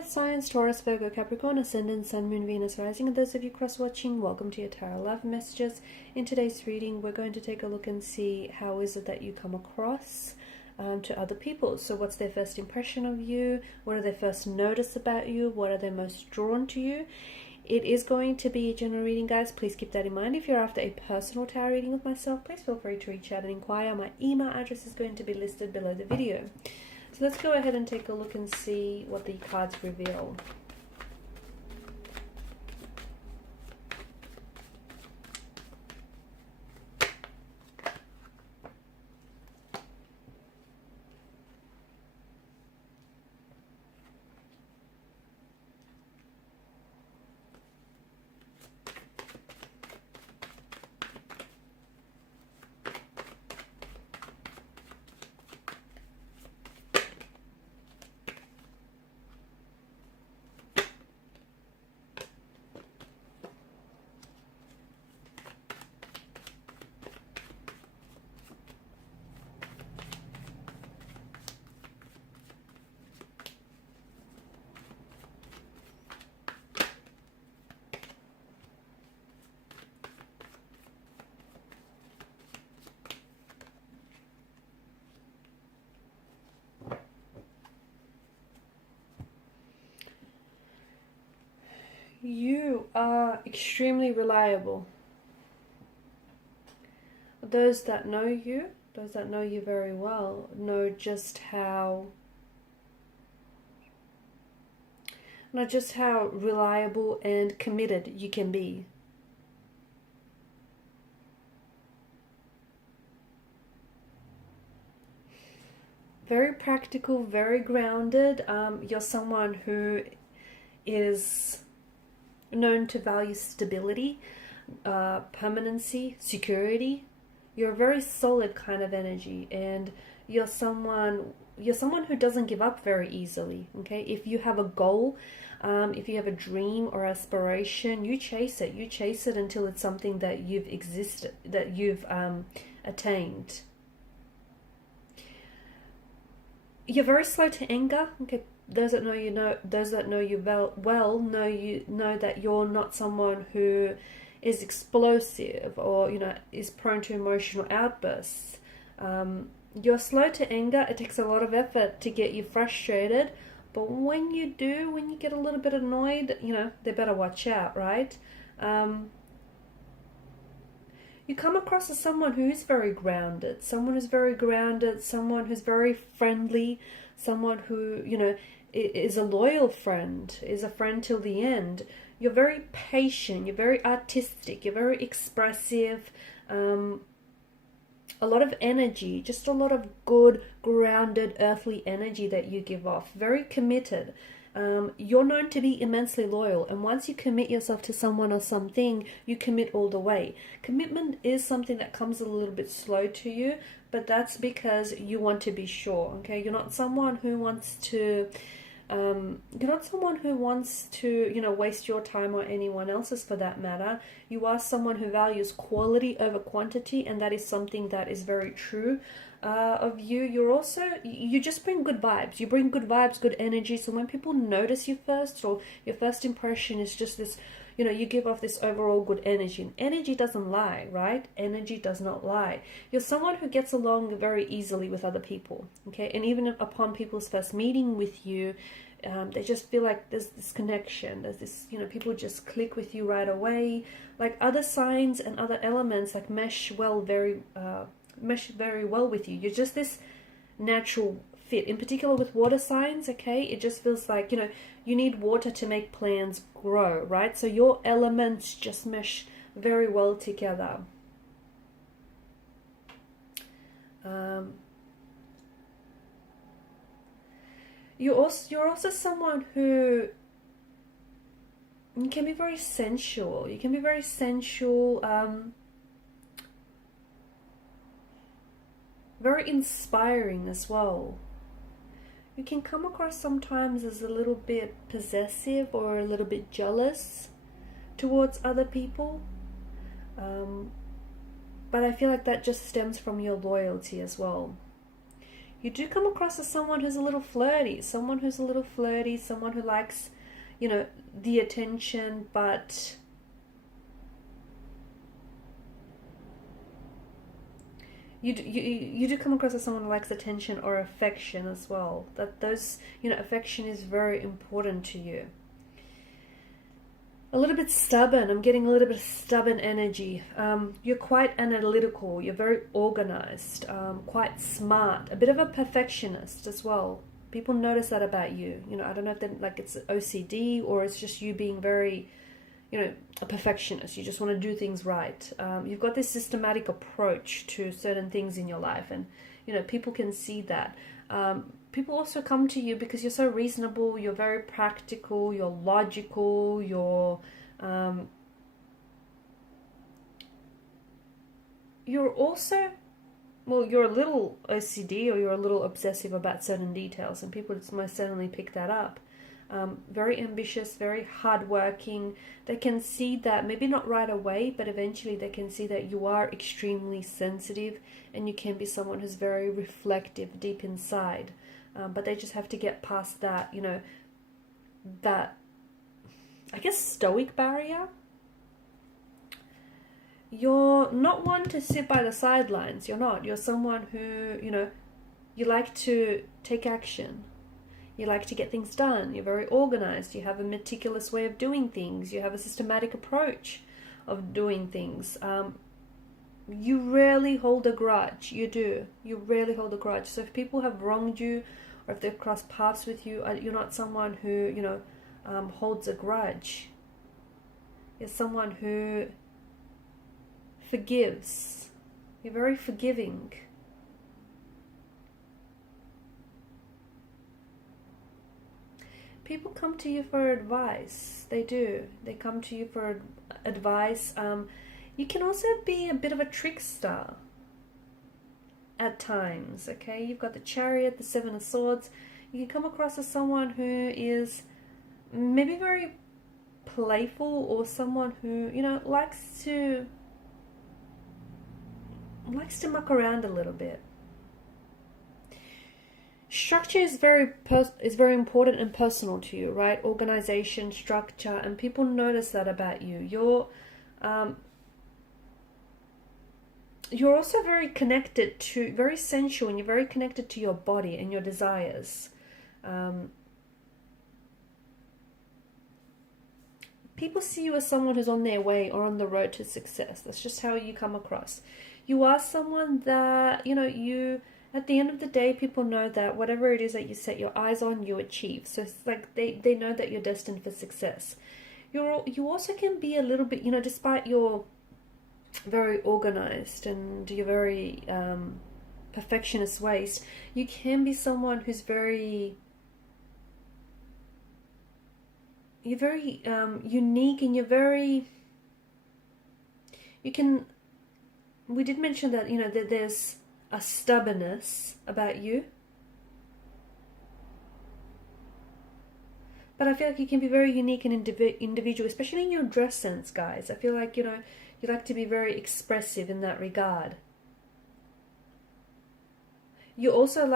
earth signs, Taurus, Virgo, Capricorn, Ascendant, Sun, Moon, Venus, Rising, and those of you cross-watching, welcome to your Tarot Love Messages. In today's reading, we're going to take a look and see how is it that you come across to other people. So what's their first impression of you? What do they first notice about you? What are they most drawn to you? It is going to be a general reading, guys. Please keep that in mind. If you're after a personal tarot reading with myself, please feel free to reach out and inquire. My email address is going to be listed below the video. So let's go ahead and take a look and see what the cards reveal. You are extremely reliable. Those that know you very well, know just how reliable and committed you can be. Very practical, very grounded. You're someone who is known to value stability, permanency, security. You're a very solid kind of energy, and you're someone who doesn't give up very easily. Okay, if you have a goal, if you have a dream or aspiration, you chase it. You chase it until it's something that you've attained. You're very slow to anger. Okay. Those that know you know that you're not someone who is explosive or is prone to emotional outbursts. You're slow to anger. It takes a lot of effort to get you frustrated, but when you get a little bit annoyed, they better watch out, right? You come across as someone who is very grounded, someone who's very friendly, someone who is a loyal friend, is a friend till the end. You're very patient, you're very artistic, you're very expressive, a lot of energy, just a lot of good, grounded, earthly energy that you give off. Very committed. You're known to be immensely loyal, and once you commit yourself to someone or something, you commit all the way. Commitment is something that comes a little bit slow to you, but that's because you want to be sure. Okay, you're not someone who wants to waste your time or anyone else's for that matter. You are someone who values quality over quantity, and that is something that is very true of you. You just bring good vibes. You bring good vibes, good energy. So when people notice you first, or your first impression is just this, you give off this overall good energy. And energy doesn't lie, right? Energy does not lie. You're someone who gets along very easily with other people, okay? And even upon people's first meeting with you, they just feel like there's this connection. There's this, people just click with you right away. Like other signs and other elements mesh very well with you. You're just this natural fit. In particular with water signs, okay, it just feels like you need water to make plants grow, right? So your elements just mesh very well together. You're also someone who can be very sensual. You can be very sensual, very inspiring as well. You can come across sometimes as a little bit possessive or a little bit jealous towards other people. But I feel like that just stems from your loyalty as well. You do come across as someone who's a little flirty, someone who likes, you know, the attention, but you do come across as someone who likes attention or affection as well. That those, you know, affection is very important to you. A little bit stubborn. I'm getting a little bit of stubborn energy. You're quite analytical. You're very organized, quite smart. A bit of a perfectionist as well. People notice that about you. You know, I don't know if like it's OCD or it's just you being very, you know, a perfectionist. You just want to do things right. You've got this systematic approach to certain things in your life, and you know, people can see that. People also come to you because you're so reasonable, you're very practical, you're logical, you're also, well, you're a little OCD or you're a little obsessive about certain details, and people just most certainly pick that up. Very ambitious, very hardworking. They can see that, maybe not right away, but eventually they can see that you are extremely sensitive and you can be someone who's very reflective deep inside. But they just have to get past that, you know, that, I guess, stoic barrier. You're not one to sit by the sidelines. You're not. You're someone who, you know, you like to take action. You like to get things done. You're very organized. You have a meticulous way of doing things. You have a systematic approach of doing things. You rarely hold a grudge. You do. You rarely hold a grudge. So if people have wronged you, or if they've crossed paths with you, you're not someone who, you know, holds a grudge. You're someone who forgives. You're very forgiving. People come to you for advice. They do. They come to you for advice. You can also be a bit of a trickster at times, okay? You've got the Chariot, the Seven of Swords. You can come across as someone who is maybe very playful, or someone who, you know, likes to muck around a little bit. Structure is very important and personal to you, right? Organization, structure, and people notice that about you. You're also very connected to, very sensual, and you're very connected to your body and your desires. People see you as someone who's on their way or on the road to success. That's just how you come across. You are someone that, you know, at the end of the day, people know that whatever it is that you set your eyes on, you achieve. So it's like they know that you're destined for success. You also can be a little bit, you know, despite your very organized and your very perfectionist ways, you can be someone who's you're very unique, and we did mention that, you know, that there's a stubbornness about you, but I feel like you can be very unique and individual, especially in your dress sense, guys. I feel like, you know, you like to be very expressive in that regard. You also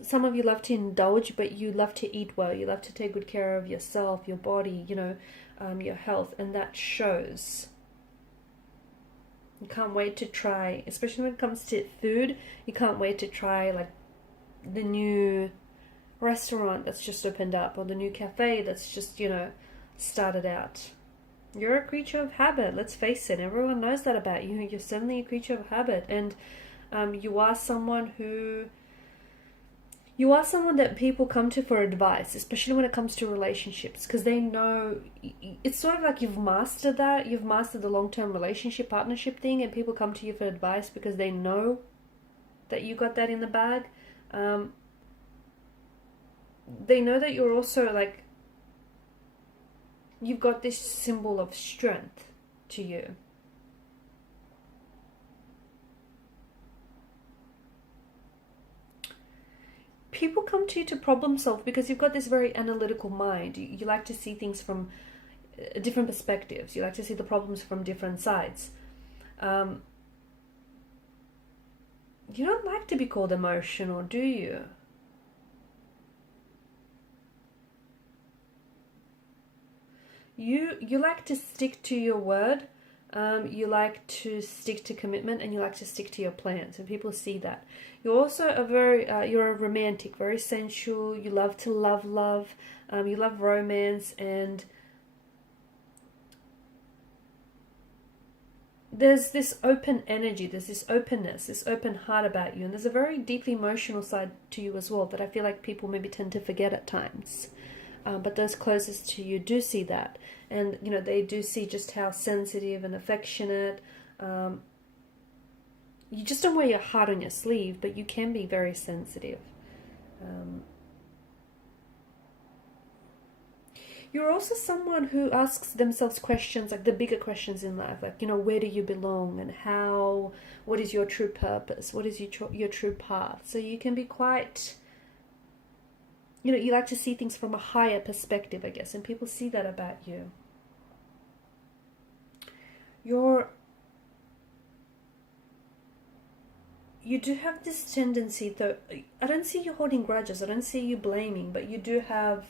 some of you love to indulge, but you love to eat well. You love to take good care of yourself, your body, you know, your health, and that shows. You can't wait to try, especially when it comes to food, you can't wait to try like the new restaurant that's just opened up, or the new cafe that's just, you know, started out. You're a creature of habit, let's face it. Everyone knows that about you. You're certainly a creature of habit, and you are someone that people come to for advice, especially when it comes to relationships, because they know it's sort of like you've mastered that. You've mastered the long-term relationship, partnership thing, and people come to you for advice because they know that you got that in the bag. They know that you're also like, you've got this symbol of strength to you. People come to you to problem solve because you've got this very analytical mind. You like to see things from different perspectives. You like to see the problems from different sides. Some of you love to indulge, but you love to take good care of yourself, your body, you know, your health, and that shows. You also can be a little bit, you know, despite your very organized and You don't like to be called emotional, do you? You like to stick to your word. You like to stick to commitment, and you like to stick to your plans, and people see that. You're also a very you're a romantic, very sensual. You love to love. You love romance, and there's this open energy, there's this openness, this open heart about you, and there's a very deeply emotional side to you as well that I feel like people maybe tend to forget at times. But those closest to you do see that, and you know, they do see just how sensitive and affectionate. You just don't wear your heart on your sleeve, but you can be very sensitive. You're also someone who asks themselves questions, like the bigger questions in life, like, you know, where do you belong, and how, what is your true purpose, what is your true path. So you can be quite, you know, you like to see things from a higher perspective, I guess, and people see that about you. You do have this tendency, though, I don't see you holding grudges, I don't see you blaming, but you do have,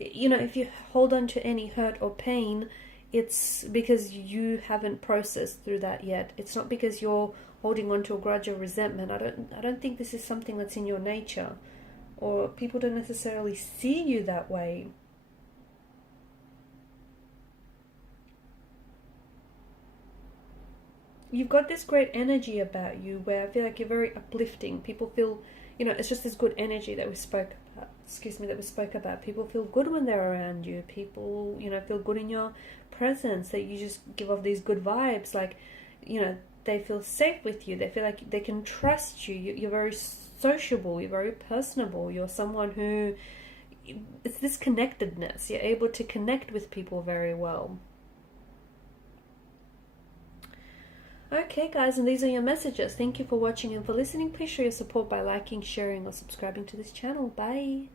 you know, if you hold on to any hurt or pain, it's because you haven't processed through that yet. It's not because you're holding on to a grudge or resentment. I don't think this is something that's in your nature, or people don't necessarily see you that way. You've got this great energy about you where I feel like you're very uplifting. People feel, you know, it's just this good energy that we spoke about. Excuse me, that we spoke about. People feel good when they're around you. People, you know, feel good in your presence. That you just give off these good vibes. Like, you know, they feel safe with you. They feel like they can trust you. You're very sociable. You're very personable. You're someone who, it's this connectedness. You're able to connect with people very well. Okay guys, and these are your messages. Thank you for watching and for listening. Please show your support by liking, sharing or subscribing to this channel. Bye.